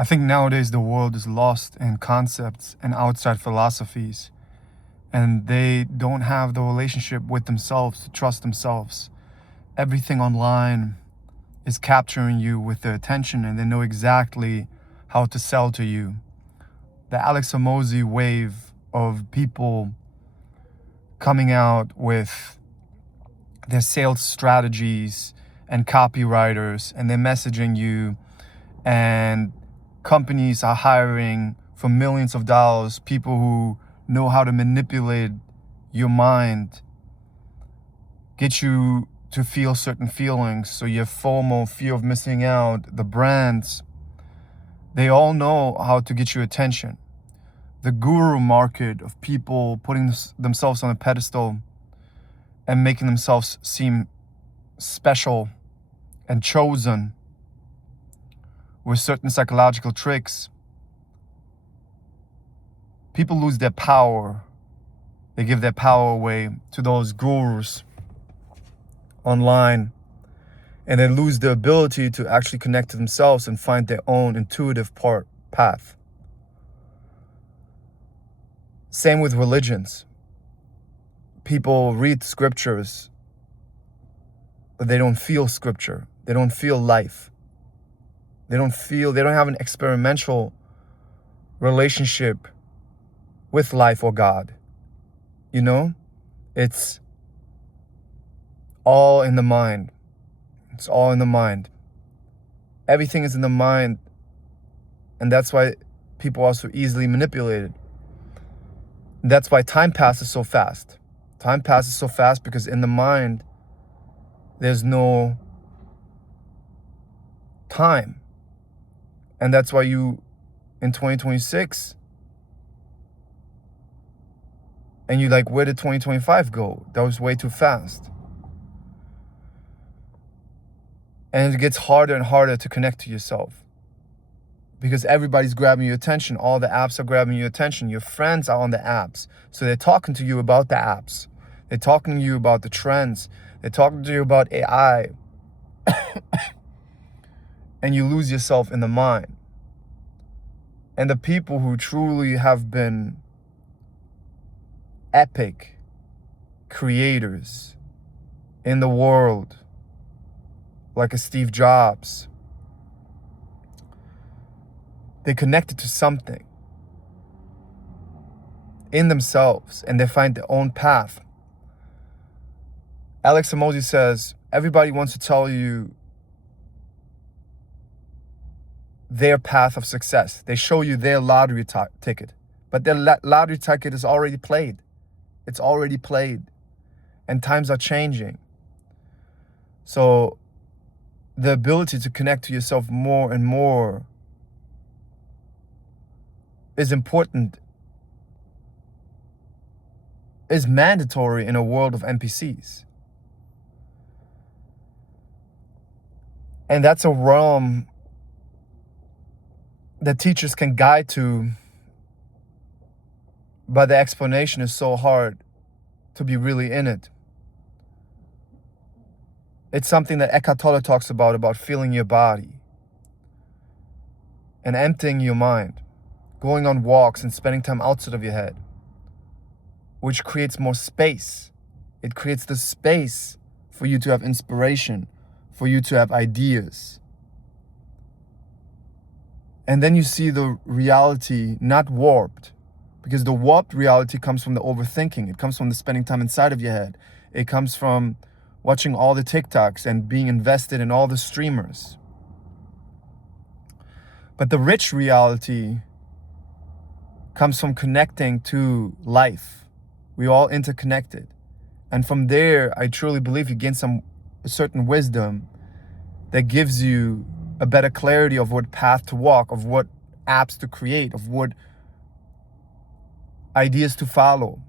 I think nowadays the world is lost in concepts and outside philosophies, and they don't have the relationship with themselves to trust themselves. Everything online is capturing you with their attention, and they know exactly how to sell to you. The Alex Hormozy wave of people coming out with their sales strategies and copywriters, and they're messaging you, and companies are hiring for millions of dollars people who know how to manipulate your mind, get you to feel certain feelings. So you have FOMO, fear of missing out. The brands, they all know how to get your attention. The guru market of people putting themselves on a pedestal and making themselves seem special and chosen with certain psychological tricks. People lose their power. They give their power away to those gurus online, and they lose the ability to actually connect to themselves and find their own intuitive path. Same with religions. People read scriptures, but they don't feel scripture. They don't feel life. They don't have an experimental relationship with life or God. You know, it's all in the mind. It's all in the mind. Everything is in the mind. And that's why people are so easily manipulated. That's why time passes so fast. Time passes so fast because in the mind, there's no time. And that's why you, in 2026, and you're like, where did 2025 go? That was way too fast. And it gets harder and harder to connect to yourself because everybody's grabbing your attention. All the apps are grabbing your attention. Your friends are on the apps. So they're talking to you about the apps. They're talking to you about the trends. They're talking to you about AI. And you lose yourself in the mind. And the people who truly have been epic creators in the world, like a Steve Jobs, they connected to something in themselves and they find their own path. Alex Hormozy says, everybody wants to tell you their path of success. They show you their lottery ticket, but their lottery ticket is already played. It's already played, and times are changing. So the ability to connect to yourself more and more is important, is mandatory in a world of NPCs. And that's a realm that teachers can guide to, but the explanation is so hard to be really in it. It's something that Eckhart Tolle talks about feeling your body and emptying your mind, going on walks and spending time outside of your head, which creates more space. It creates the space for you to have inspiration, for you to have ideas. And then you see the reality not warped, because the warped reality comes from the overthinking. It comes from the spending time inside of your head. It comes from watching all the TikToks and being invested in all the streamers. But the rich reality comes from connecting to life. We're all interconnected. And from there, I truly believe you gain a certain wisdom that gives you a better clarity of what path to walk, of what apps to create, of what ideas to follow.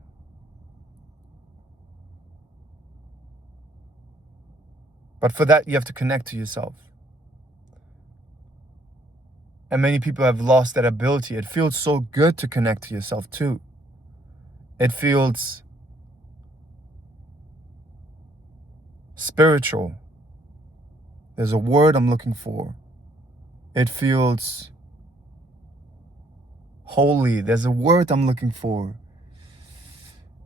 But for that, you have to connect to yourself. And many people have lost that ability. It feels so good to connect to yourself too. It feels spiritual. There's a word I'm looking for. It feels holy. There's a word I'm looking for.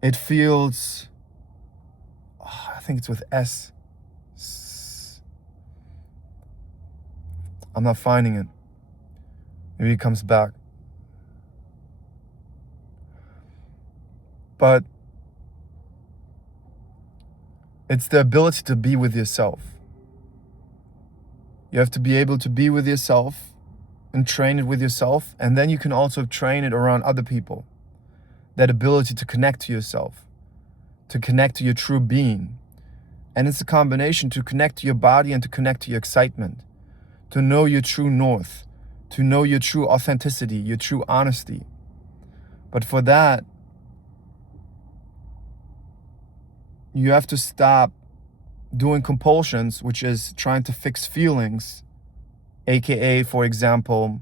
It feels, I think it's with S. I'm not finding it. Maybe it comes back. But it's the ability to be with yourself. You have to be able to be with yourself and train it with yourself. And then you can also train it around other people. That ability to connect to yourself, to connect to your true being. And it's a combination to connect to your body and to connect to your excitement, to know your true north, to know your true authenticity, your true honesty. But for that, you have to stop doing compulsions, which is trying to fix feelings, aka, for example,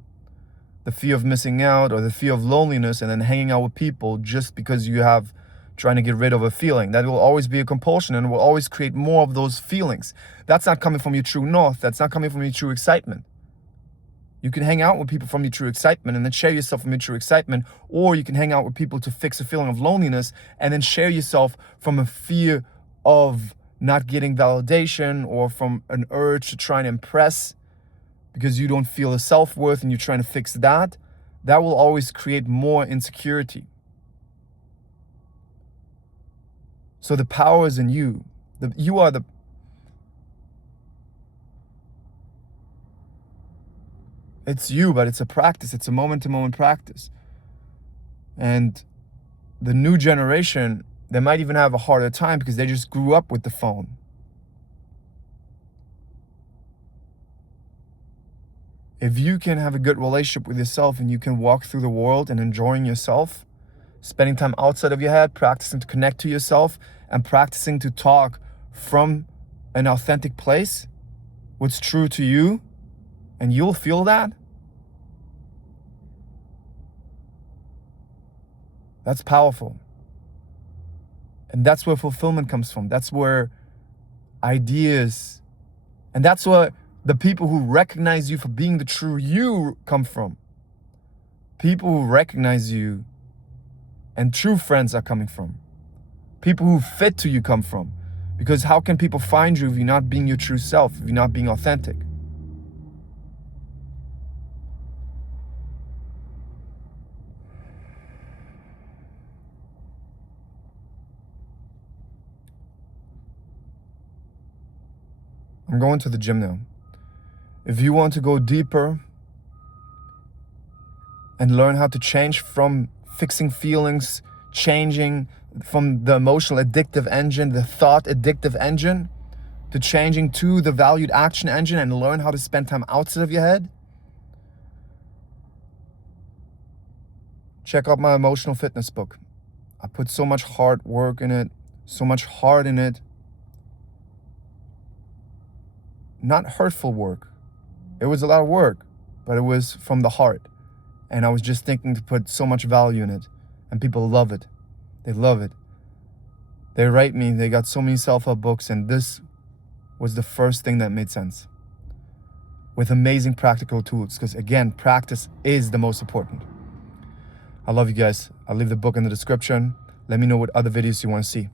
the fear of missing out or the fear of loneliness, and then hanging out with people just because you have trying to get rid of a feeling. That will always be a compulsion and will always create more of those feelings. That's not coming from your true north. That's not coming from your true excitement. You can hang out with people from your true excitement and then share yourself from your true excitement, or you can hang out with people to fix a feeling of loneliness and then share yourself from a fear of not getting validation or from an urge to try and impress because you don't feel a self-worth and you're trying to fix that. That will always create more insecurity. So the power is in you. You are the... It's you, but it's a practice. It's a moment-to-moment practice. And the new generation, they might even have a harder time because they just grew up with the phone. If you can have a good relationship with yourself and you can walk through the world and enjoying yourself, spending time outside of your head, practicing to connect to yourself and practicing to talk from an authentic place, what's true to you, and you'll feel that. That's powerful. And that's where fulfillment comes from. That's where ideas, and that's where the people who recognize you for being the true you come from. People who recognize you and true friends are coming from. People who fit to you come from. Because how can people find you if you're not being your true self, if you're not being authentic? I'm going to the gym now. If you want to go deeper and learn how to change from fixing feelings, changing from the emotional addictive engine, the thought addictive engine, to changing to the valued action engine and learn how to spend time outside of your head, check out my emotional fitness book. I put so much hard work in it, so much heart in it. Not hurtful work. It was a lot of work, but it was from the heart. And I was just thinking to put so much value in it. And people love it. They love it. They write me, they got so many self-help books, and this was the first thing that made sense. With amazing practical tools, because again, practice is the most important. I love you guys. I'll leave the book in the description. Let me know what other videos you want to see.